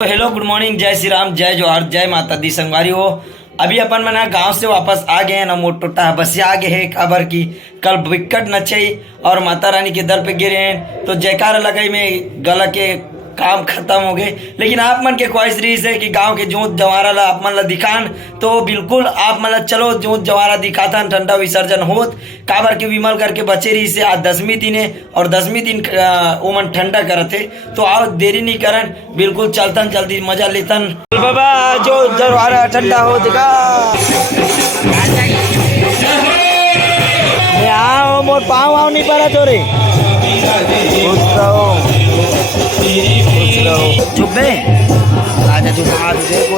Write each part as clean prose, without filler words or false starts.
तो hello good morning, जय श्री राम, जय जोहार, जय माता दी। संगवारी हो, अभी अपन मना गांव से वापस आ गए हैं ना। मोटोटा बसिया आगे है खबर की कल विकट नचई और माता रानी के दर पे गिरे हैं तो जयकार लगाई में गला के काम खत्म हो गए। लेकिन आप मन के ख्वाहिश रही है कि गांव के जोत जवारा ला आप मन ला दिखान, तो बिल्कुल आप मन ला चलो जोत जवारा दिखाथन। ठंडा विसर्जन होत काबर के विमल करके बचे रही से आज 10वीं दिन है और 10वीं दिन ओमन ठंडा करते। तो आओ देरी नहीं करन, बिल्कुल चलतन जल्दी मजा लेतन। बाबा जो जवारा ठंडा हो देगा आओ मोर पाँव आओ नहीं पड़ा तो रे चुप बे आजा जो हाथ देखो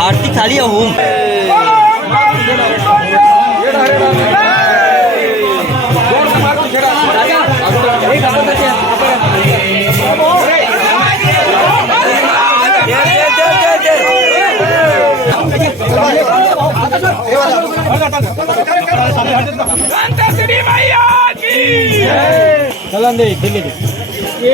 आरती थाली हूँ चलन दे दिल्ली ये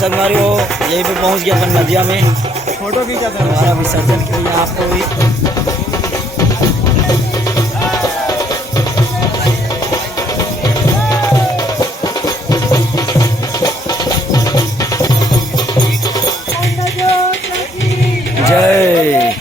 संगवारी हो, यहीं पे पहुंच गया अपन नदिया में। फोटो खींचा था हमारा विसर्जन के लिए आपको भी जय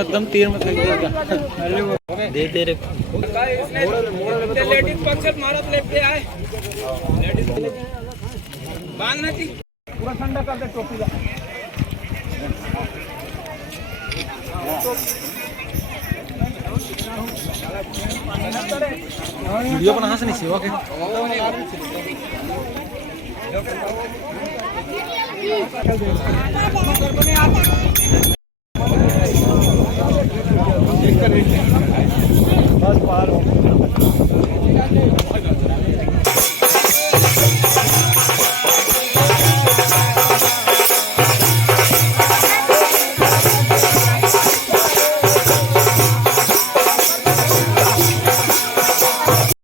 एकदम तीर मत दे दे रे लेडीज पक्षात मारत लेते आहे लेडीज बांध ना ती पुरा थंड करते टोपीला वीडियो पण हस नाही सेवा के बस पार